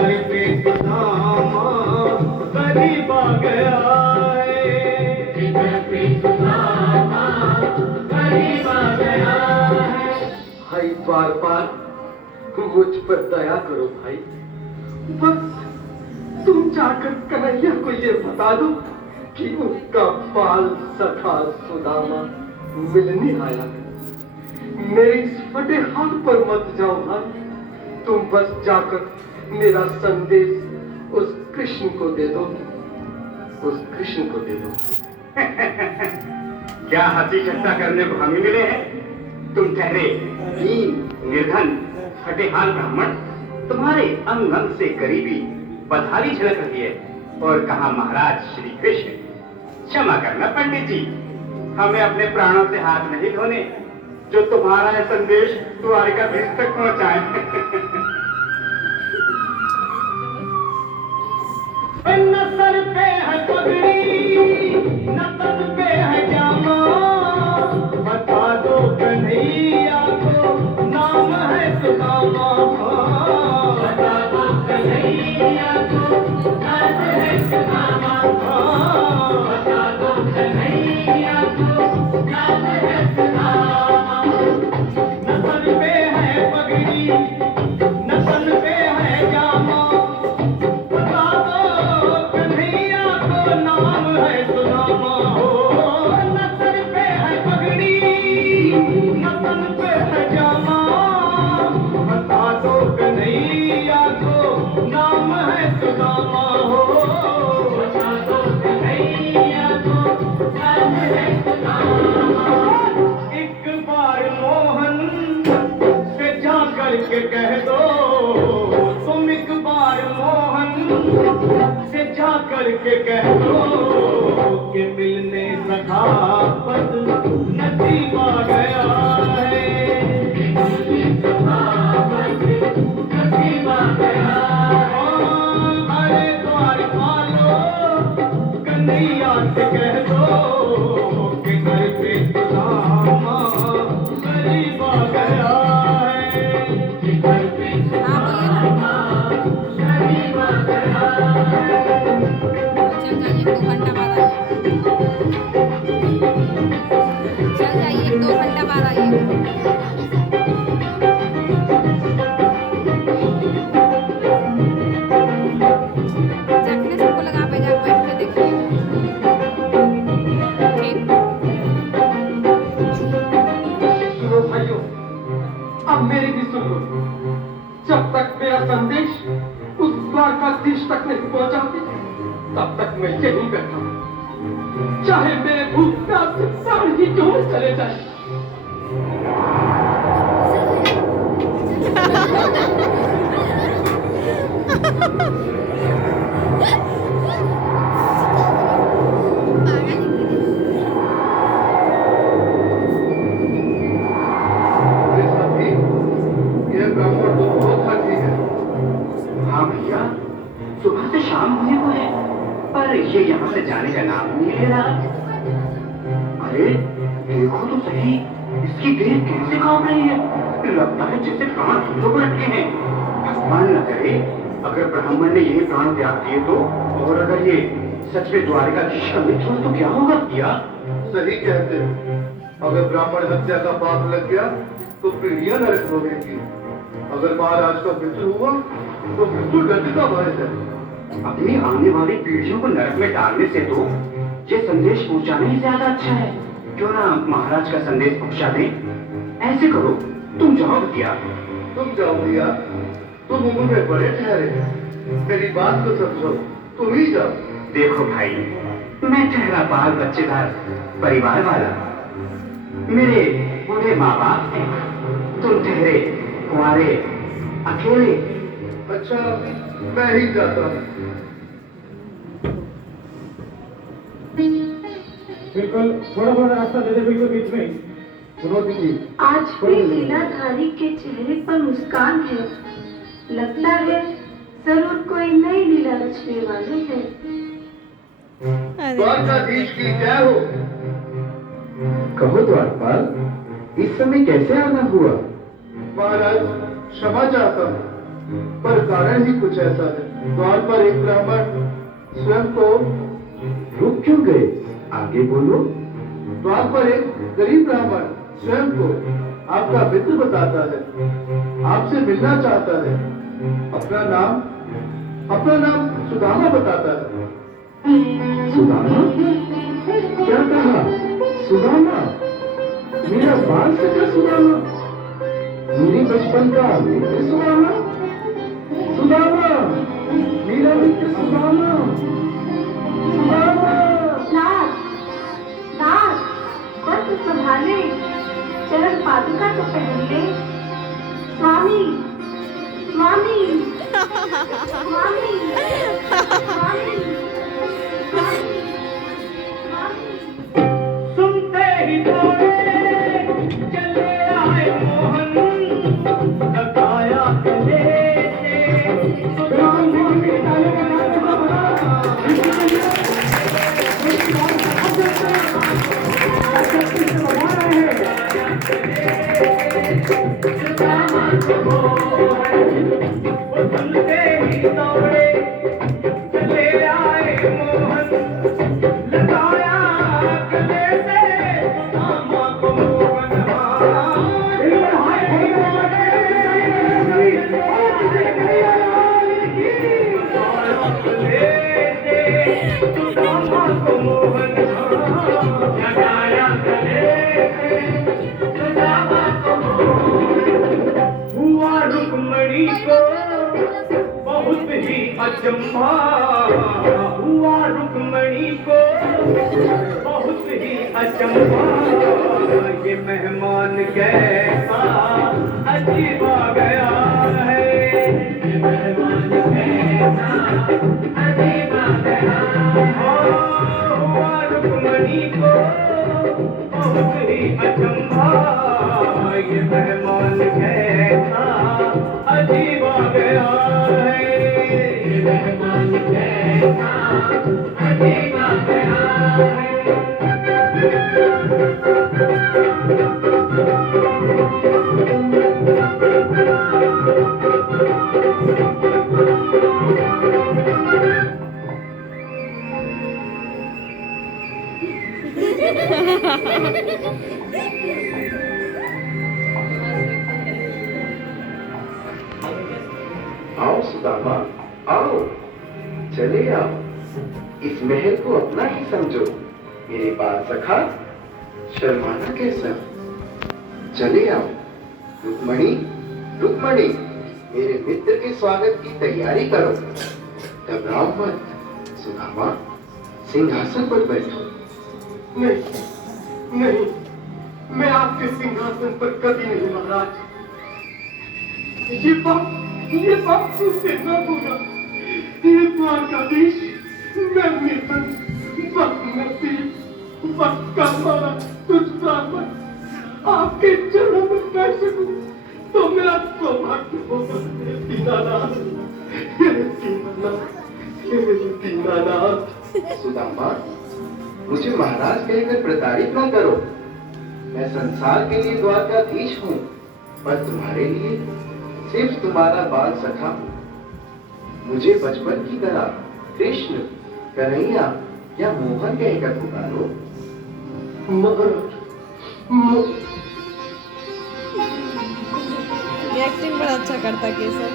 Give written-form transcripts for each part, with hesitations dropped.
घर पे सुदामा गरीब आ गया है, घर पे सुदामा गरीब आ गया है। भाई बार बार मुझ पर दया करो भाई, बस तुम जाकर कन्हैया को ये बता दो कि उसका बाल सखा सुदामा मिलने आया है। मेरे इस फटे हाथ पर मत जाओ भाई, तुम बस जाकर मेरा संदेश उस कृष्ण को दे दो, उस कृष्ण को दे दो। क्या हंसी चर्चा करने को हमें मिले हैं? तुम ठहरे हीन, निर्धन, फटे हाल ब्राह्मण, तुम्हारे अंग अंग से गरीबी पधारी झलक रही है। और कहा महाराज श्री कृष्ण। क्षमा करना पंडित जी, हमें अपने प्राणों से हाथ नहीं धोने जो तुम्हारा यह संदेश द्वारिकाधीश तक पहुंचाए। न सर पे है पगड़ी न तन पे है जामा, बता दो कन्हैया को नाम है सुदामा, बता दो कन्हैया को नाम है सुदामा, बता दो कन्हैया को नाम है सुदामा। न सर पे है पगड़ी न तन पे है जामा, कह दो तुम एक बार मोहन से जा करके कह दो कि मिलने सखावत नसीब आ गया है, नसीब आ गया। अरे द्वार पालो कन्हैया से कह दो कि घर पे सुदामा गरीब आ गया है, घर पे सुदामा गरीब आ गया है। चल जाइए 2 घंटा बाद आइए। जाके सबको लगा पे जा बैठ के देखिए। सुनो भाइयों, अब मेरी भी सुन लो। जब तक मेरा संदेश उस द्वारकाधीश तक नहीं पहुंचाते तब तक मैं यहीं बैठा हूं, चाहे मेरे भूख प्यास से प्राण ही क्यों न चले जाए। ये ब्राह्मण तो बहुत हठी है। हाँ भैया, सुबह से शाम होने को है पर ये यहाँ से जाने का नाम नहीं ले रहा। अरे देखो तो सही, इसकी देह कैसे कांप रही है, लगता है जैसे प्राण फूलों पर लटके हैं। भगवान न करे अगर ब्राह्मण ने यही प्राण त्याग दिए तो, और अगर ये सच में द्वारिकाधीश का मित्र हो तो क्या होगा भैया? सही कहते हो, अगर ब्राह्मण हत्या का पाप लग गया तो पीढ़ियां नरक भोगेंगी। अगर महाराज का मित्र हुआ तो मृत्यु दंड का भय है। अपनी आने वाली पीढ़ियों को नरक में डालने से तो ये संदेश पहुंचाना ही ज्यादा अच्छा है। क्यों ना महाराज का संदेश पहुंचा दें? ऐसे करो, तुम जाओ भैया। तुम जाओ भैया, तुम उम्र में बड़े ठहरे, मेरी बात को समझो, तुम ही जाओ। देखो भाई, मैं ठहरा बाल बच्चेदार परिवार वाला, मेरे बूढ़े माँ बाप हैं, तुम ठहरे कुंवारे अकेले। अच्छा, मैं ही जाता हूँ। बिल्कुल थोड़ा थोड़ा रास्ता दे दे, बिल्कुल बीच में। सुनो जी, आज भी लीलाधारी के चेहरे पर मुस्कान है, लगता है जरूर कोई नई लीला रचने वाले हैं। द्वारकाधीश की जय हो। कहो द्वारपाल, इस समय कैसे आना हुआ? महाराज क्षमा चाहता हूँ, पर कारण ही कुछ ऐसा है। द्वार पर एक ब्राह्मण स्वयं को रुक क्यों गए? आगे बोलो। द्वार पर एक गरीब ब्राह्मण स्वयं को आपका मित्र बताता है, आपसे मिलना चाहता है। अपना नाम सुदामा बताता है। सुदामा? क्या कहा? सुदामा? मेरा बाल सका सुदामा? मेरे बचपन का मित्र सुदामा? सुदामा, मेरा मित्र सुदामा, सुदामा। नाथ, नाथ, वस्त्र संभाले, चरण पादुका तो पहन ले। स्वामी, स्वामी, स्वामी, स्वामी, स्वामी, स्वामी। सुनते ही दौड़े चले आए मोहन, लगाया गले सुनते ही दौड़े चले आए मोहन, लगाया गले से सुदामा को मोहन। सुदामा को मोहन लगाया गले से सुदामा को मोहन। हुआ रुक्मणी को बहुत ही अचंभा, हुआ रुक्मणी को बहुत ही अचंभा। ये मेहमान कैसा अजीब आ गया है, ये मेहमान कैसा अजीब आ गया है। हुआ रुक्मणी को बहुत ही अचंभा, ये मेहमान कैसा अजीब आ गया है, ये मेहमान कैसा अजीब आ गया है। आओ सुदामा, आओ, चले आओ। इस महल को अपना ही समझो। मेरे पास सखा, शर्माना कैसा? चले आओ। रुक्मणी, रुक्मणी, मेरे मित्र के स्वागत की तैयारी करो। घबराओ मत। सुदामा, सिंहासन पर बैठो। नहीं, मैं आपके सिंहासन पर कभी नहीं महाराज। ये बात मुझसे न भूला। ये द्वारकाधीश, मैं निर्धन, बदनसीब, बदकामारा, तुझ ब्राह्मण आपके चरणों में बैठ सकूं तो मेरा सौभाग्य होगा। दीनानाथ, दीनानाथ। सुदामा, मुझे महाराज कहकर प्रताड़ित न करो। मैं संसार के लिए द्वारकाधीश हूँ, पर तुम्हारे लिए सिर्फ तुम्हारा बाल सखा। मुझे बचपन की तरह कृष्ण, कन्हैया या मोहन कहकर पुकारो। एक्टिंग बड़ा अच्छा करता केसर।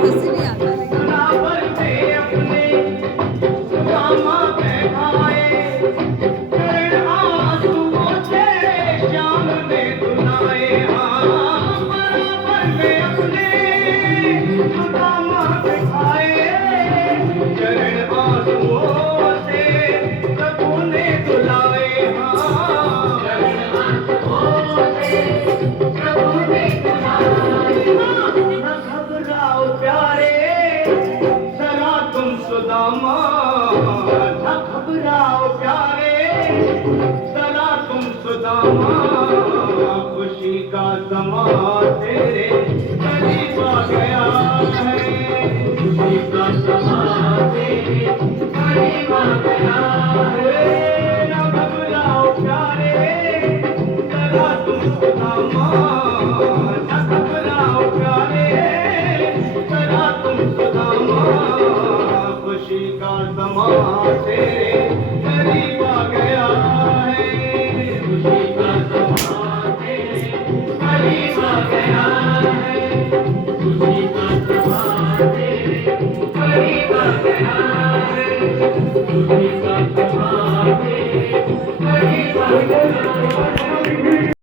हंसी भी आता है। श्याम ने सुदामा खुशी का समा तेरे करीब आ गया है खुशी का समा तेरे करीब आ गया है ना घबराओ प्यारे जरा तुम सुदामा ना घबराओ प्यारे जरा तुम सुदामा खुशी का समा तेरे करीब आ गया है खुशी का समा तेरे करीब आ गया है खुशी का समा तेरे करीब आ गया है खुशी का समा तेरे करीब आ गया है